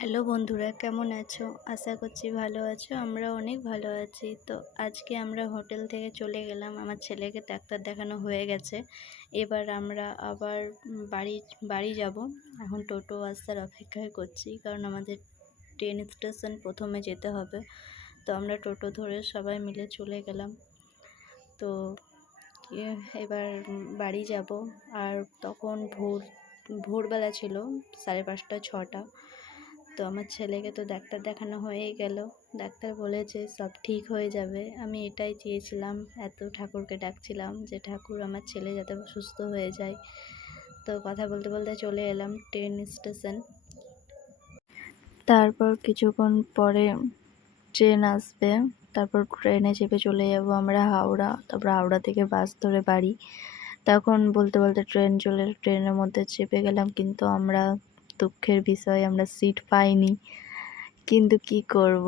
Hello বন্ধুরা, কেমন আছো? আশা করছি ভালো আছো। আমরা অনেক ভালো আছি। তো আজকে আমরা হোটেল থেকে চলে গেলাম। আমার ছেলেকে ডাক্তার দেখানো হয়ে গেছে। এবার আমরা আবার বাড়ি বাড়ি যাব। এখন টোটো আসার অপেক্ষায় করছি, কারণ আমাদের ট্রেন স্টেশন প্রথমে যেতে হবে। তো আমরা টোটো ধরে সবাই মিলে চলে গেলাম। তো এবার বাড়ি যাব। আর তখন ভোরবেলা ছিল, 5:30 6টা। তো আমার ছেলেকে তো ডাক্তার দেখানো হয়েই গেল। ডাক্তার বলেছে সব ঠিক হয়ে যাবে। আমি এটাই চেয়েছিলাম, এত ঠাকুরকে ডাকছিলাম যে ঠাকুর আমার ছেলে যাতে সুস্থ হয়ে যায়। তো কথা বলতে বলতে চলে এলাম ট্রেন স্টেশন। তারপর কিছুক্ষণ পরে ট্রেন আসবে। তারপর ট্রেনে চেপে চলে যাব আমরা হাওড়া। তারপর হাওড়া থেকে বাস ধরে বাড়ি। তখন বলতে বলতে ট্রেন চলে ট্রেনের মধ্যে চেপে গেলাম, কিন্তু আমরা দুঃখের বিষয় আমরা সিট পাইনি। কিন্তু কি করব,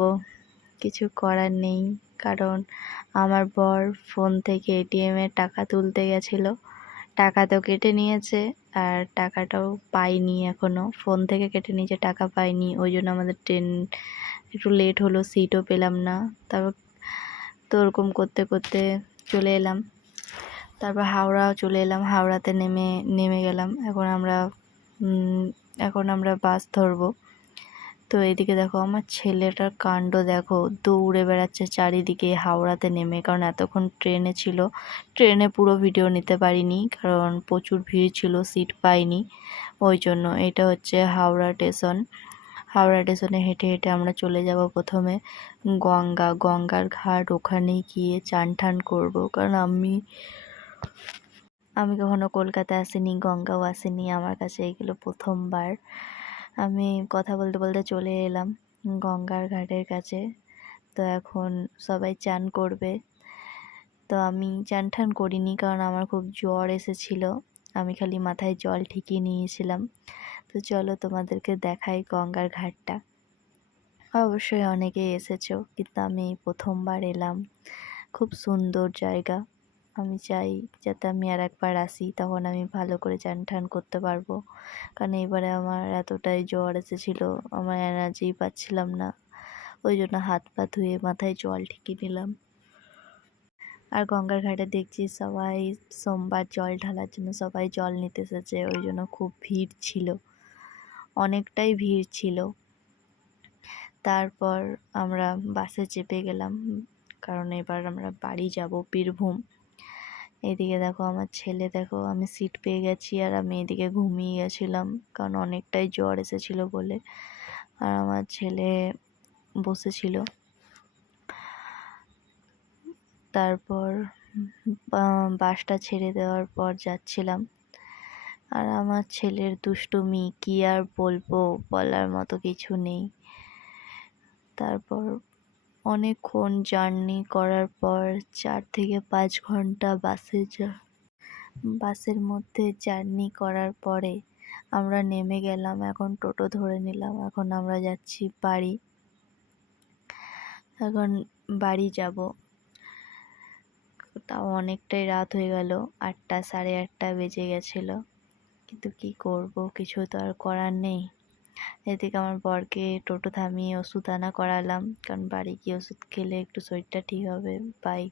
কিছু করার নেই। কারণ আমার বর ফোন থেকে এটিএমে টাকা তুলতে গেছিলো, টাকা তো কেটে নিয়েছে, আর টাকাটাও পাইনি এখনও। ফোন থেকে কেটে নিয়েছে, টাকা পাইনি। ওই জন্য আমাদের ট্রেন একটু লেট হলো, সিটও পেলাম না। তারপর তো ওরকম করতে করতে চলে এলাম। তারপর হাওড়া চলে এলাম। হাওড়াতে নেমে গেলাম। এখন আমরা বাস ধরবো। তো এদিকে দেখো আমার ছেলেটার কাণ্ড দেখো, দৌড়ে বেড়াচ্ছে চারিদিকে হাওড়াতে নেমে। কারণ এতক্ষণ ট্রেনে ছিল, ট্রেনে পুরো ভিডিও নিতে পারিনি, কারণ প্রচুর ভিড় ছিল, সিট পাইনি। ওই জন্য এটা হচ্ছে হাওড়া স্টেশন। হাওড়া স্টেশনে হেঁটে হেঁটে আমরা চলে যাব প্রথমে গঙ্গার ঘাট। ওখানে গিয়ে চান টান করবো, কারণ আমি কখনো কলকাতা আসিনি, গঙ্গাও আসিনি। আমার কাছে এগুলো প্রথমবার। আমি কথা বলতে বলতে চলে এলাম গঙ্গার ঘাটের কাছে। তো এখন সবাই চান করবে। তো আমি চান টান করিনি, কারণ আমার খুব জ্বর এসেছিল। আমি খালি মাথায় জল ঠিকিয়ে নিয়েছিলাম। তো চলো তোমাদেরকে দেখাই গঙ্গার ঘাটটা। অবশ্যই অনেকেই এসেছো, কিন্তু আমি প্রথমবার এলাম। খুব সুন্দর জায়গা। আমি চাই যাতে আমি আর একবার আসি, তখন আমি ভালো করে চান টান করতে পারবো। কারণ এবারে আমার এতটাই জ্বর এসেছিলো, আমার এনার্জিই পাচ্ছিলাম না। ওই জন্য হাত পা ধুয়ে মাথায় জল ঠিকিয়ে নিলাম। আর গঙ্গার ঘাটে দেখছি সবাই সোমবার জল ঢালার জন্য সবাই জল নিতে এসেছে। ওই জন্য খুব ভিড় ছিল, অনেকটাই ভিড় ছিল। তারপর আমরা বাসে চেপে গেলাম, কারণ এবার আমরা বাড়ি যাব বীরভূম। এদিকে দেখো আমার ছেলে, দেখো আমি সিট পেয়ে গেছি, আর আমি এদিকে ঘুমিয়ে গেছিলাম, কারণ অনেকটাই জ্বর এসেছিল বলে। আর আমার ছেলে বসেছিল। তারপর বাসটা ছেড়ে দেওয়ার পর যাচ্ছিলাম। আর আমার ছেলের দুষ্টুমি কি আর বলবো, বলার মতো কিছু নেই। তারপর অনেকক্ষণ জার্নি করার পর 4 থেকে 5 ঘন্টা বাসের মধ্যে জার্নি করার পরে আমরা নেমে গেলাম। এখন টোটো ধরে নিলাম। এখন আমরা যাচ্ছি বাড়ি। এখন বাড়ি যাব। তাও অনেকটাই রাত হয়ে গেল, 8টা 8:30 বেজে গেছিলো। কিন্তু কি করব, কিছু তো আর করার নেই। এদিকে আমার বরকে টোটো থামিয়ে ওষুধ আনা করালাম, কারণ বাড়ি গিয়ে ওষুধ খেলে একটু শরীরটা ঠিক হবে। বাই।